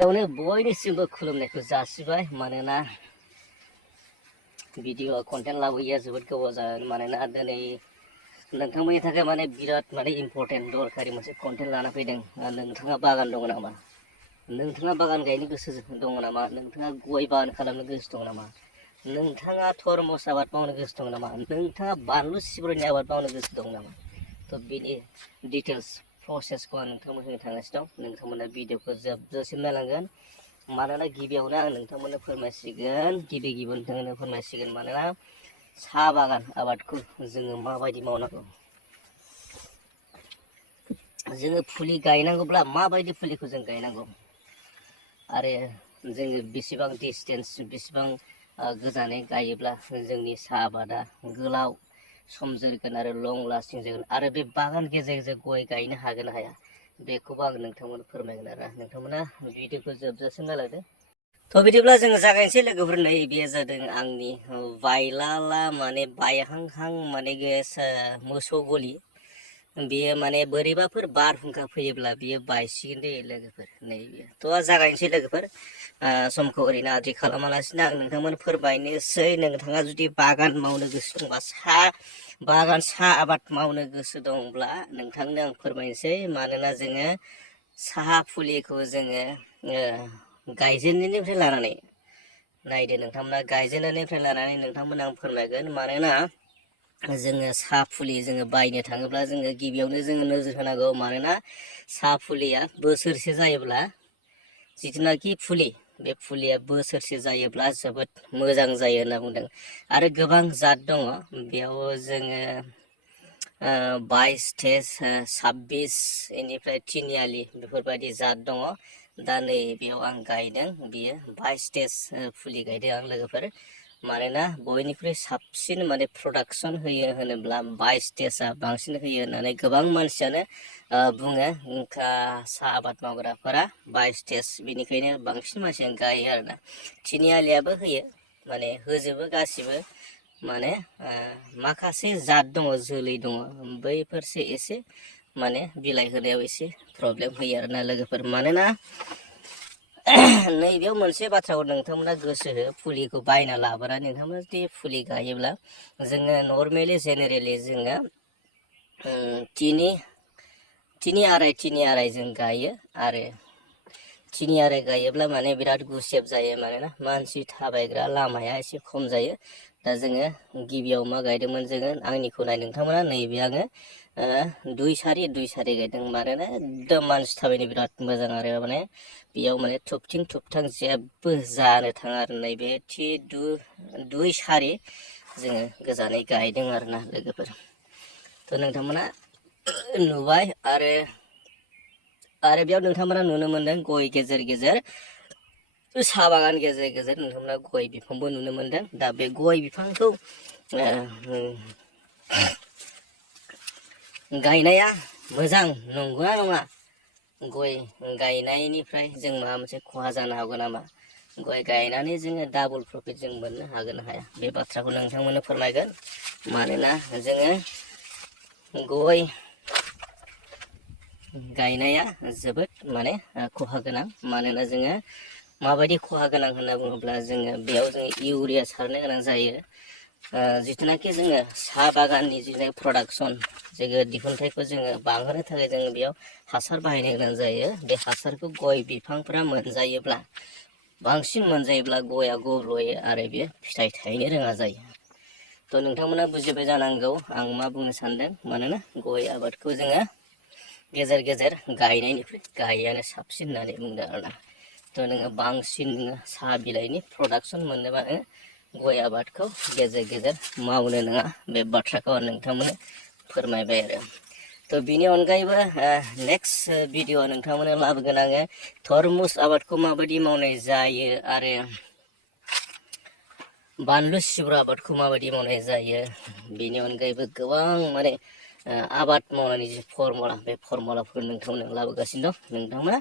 बेयावनो बयनिसिमबो खुलुमनायखौ जासिबाय मानोना भिडिअ कन्टेन्ट लाबोयैया जोबोद गोबाव जागोन मानोना दिनै नोंथांमोननि थाखाय माने बिराद इम्पर्टेन्ट दरखारि मोनसे कन्टेन्ट लाना फैदों। नोंथाङा बागान दङ नामा? नोंथाङा बागान गायनो गोसो दङ नामा? नोंथाङा गय बागान खालामनो गोसो दङ नामा? नोंथाङा थरमुस आबाद मावनो गोसो दङ नामा? नोंथाङा बानलु सिब्र'नि आबाद मावनो गोसो दङ नामा? थ' बिनि डिटेल्स प्रसेसखौ आं नोंथांमोननो होनो थांगासिनो दं। नोंथांमोना भिडिअखौ जोबजासिम नायलांगोन मानोना गिबियावनो आं नोंथांमोननो फोरमायसिगोन गिबि नोंथांनो फोरमायसिगोन मानोना साहा बागान आबादखौ जोङो माबायदि मावनांगौ। जोङो फुलि गायनांगौब्ला माबायदि फुलिखौ जों गायनांगौ आरो जोङो बेसेबां डिसटेन्स बेसेबां गोजानै गायोब्ला जोंनि साहा आबादा गोलाव सम जोरगोन आरो लं लास्टिं जागोन आरो बे बागान गेजेर गेजेर गय गायनो हागोन ना हाया बेखौबो आं नोंथांमोननो फोरमायगोन आरो नोंथांमोना भिडिअखौ जोबजासिम नायलांदो। थ' बिदिब्ला जोङो जागायनोसै लोगोफोर। नै बे जादों आंनि बायलाला बायहांहां मोसौ गलि। बेयो बोरैबाफोर बारहुंखा फैयोब्ला बियो बायसिगोन दे लोगोफोर। नै बेयो थ' जागायनोसै लोगोफोर। समखौ ओरैनो आद्रि खालामालासिनो आं नोंथांमोन फोरमायनोसै। नोंथाङा जुदि बागान मावनो गोसो दंबा साहा आबाद मावनो गोसो दंब्ला नोंथांनो आं फोरमायनोसै। मानोना जोङो साहा फुलिखौ जोङो गायजेननायनिफ्राय लानानै नायदो नोंथांमोना गायजेननायनिफ्राय लानानै नोंथांमोन आं फोरमायगोन। मानोना जोङो साहा फुलि जोङो बायनो थाङोब्ला जोङो गिबियावनो जोङो नोजोर होनांगौ। मानोना साहा फुलिया बोसोरसे जायोब्ला जिथुनाखि फुलि बे फुलिया बोसोरसे जायोब्ला जोबोद मोजां जायो होनना बुंदों। आरो गोबां जात दङ बेयाव जोङो 22, 23, 26 बेनिफ्राय तिनियालि बेफोरबायदि जात दङ। दा नै बेयाव आं गायदों बियो 22 फुलि गायदों आं लोगोफोर। मानोना बयनिख्रुइ साबसिन प्रडाक्सन होयो होनोब्ला 22 बांसिन होयो होननानै गोबां मानसियानो बुङो। साहा आबाद मावग्राफोरा 22 बेनिखायनो बांसिन मानसियानो गायो आरोना। तिनियालियाबो होयो होजोबो गासिबो माखासे जात दङ जोलै दङ बैफोरसो एसे बिलाइ होनायाव एसे प्रब्लेम होयो आरोना लोगोफोर। मानोना नैबेयाव मोनसे बाथ्राखौ नोंथांमोना गोसो हो। फुलिखौ बायना लाबोनानै नोंथांमोना जुदि फुलि गायोब्ला जोङो नर्मेलि जेनेरेलि जोङो तिनि आराय जों गायो। आरो तिनि आराय गायोब्ला बिराद गुसेब जायो। मानोना मानसि थाबायग्रा लामाया एसे खम जायो। दा जोङो गिबियाव मा गायदोंमोन जोङो आंनिखौ नाय नोंथांमोना। नैबे आङो 2 सारि गायदों। मानोना एकदम मानसि थाबायनो बिराद मोजां आरो बेयाव थुबथिं थुबथां जेबो जानो थाङा आरो। नैबे 2 सारि जोङो गोजानै गायदों आरोना लोगोफोर। थ' नोंथांमोना नुबाय आरो बेयाव नोंथांमोना नुनो मोनदों गय गेजेर गेजेर साहा बागान गेजेर गेजेर नोंथांमोना गय बिफांबो नुनो मोनदों। दा बे गय बिफांखौ गायनाया मोजां नंगौना नङा? गय गायनायनिफ्राय जों माबा मोनसे खहा जानो हागौ नामा? गय गायनानै जोङो डाबल प्रफिट जों मोननो हागोन ना हाया बे बाथ्राखौ नोंथांमोननो फोरमायगोन। मानोना जोङो गय गायनाया जोबोद खहा गोनां। मानोना जोङो माबायदि खहा गोनां होनना बुङोब्ला जोङो बेयाव इउरिया सारनो गोनां जायो। जिथुनाखि जोङो साहा बागाननि जिथुनाखि प्रडाक्सन जोङो दिहुनथाइखौ जोङो बांहोनो थाखाय जोङो बेयाव हासार बाहायनो गोनां जायो। बे हासारखौ गय बिफांफोरा मोनजायोब्ला बांसिन मोनजायोब्ला गया गब्ल'यो आरो बेयो फिथाइ थायनो रोङा जायो। थ' नोंथांमोना बुजिबाय जानांगौ आं मा बुंनो सानदों। मानोना गय आबादखौ जोङो गेजेर गेजेर गायनायनिख्रुइ गायैआनो साबसिन होननानै बुंदों आरोना। थ' नोङो बांसिन साहा बिलाइनि प्रडाक्सन मोननोबा गय आबादखौ गेजेर गेजेर मावनो नाङा। बे बाथ्राखौ आं नोंथांमोननो फोरमायबाय आरो। थ' बिनि अनगायैबो नेक्स्ट भिडिअ नोंथांमोननो लाबोगोन आङो थरमुस आबादखौ माबायदि मावनाय जायो आरो बानलु सिब्र आबादखौ माबायदि मावनाय जायो। बेनि अनगायैबो गोबां आबाद मावनायनि जि फरमुला बे फरमुलाफोरखौ नोंथांमोननो लाबोगासिनो दं। नोंथांमोना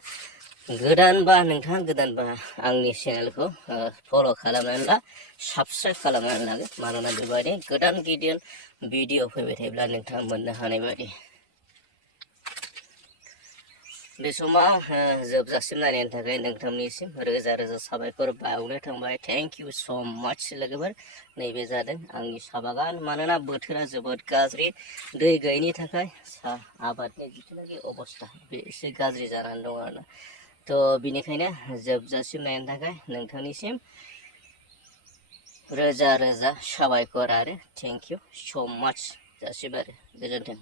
नोंथाङा गोदानबा आंनि चेनेलखौ फल' खालामनानै ला, साबसक्राइब खालामनानै लागोन। मानोना बेबायदि गोदान भिडिअ फैबाय थायोब्ला नोंथाङा मोननो हानाय बायदि। बे समाव जोबजासिम नायनायनि थाखाय नोंथांनिसिम रोजा रोजा साबायखर बावनो थांबाय। थेंक इउ स' माच लोगोफोर। नैबे जादों आंनि साहा बागान। मानोना बोथोरा जोबोद गाज्रि, दै गैयैनि थाखाय साहा आबादनि जिथुनाखि अबस्था बे एसे गाज्रि जानानै दं आरोना। थ' बिनिखायनो जोबजासिम नायनो थाखाय नोंथांनिसिम रोजा रोजा साबायखर आरो थेंक इउ स' माच जासिबाय आरो गोजोन्थों।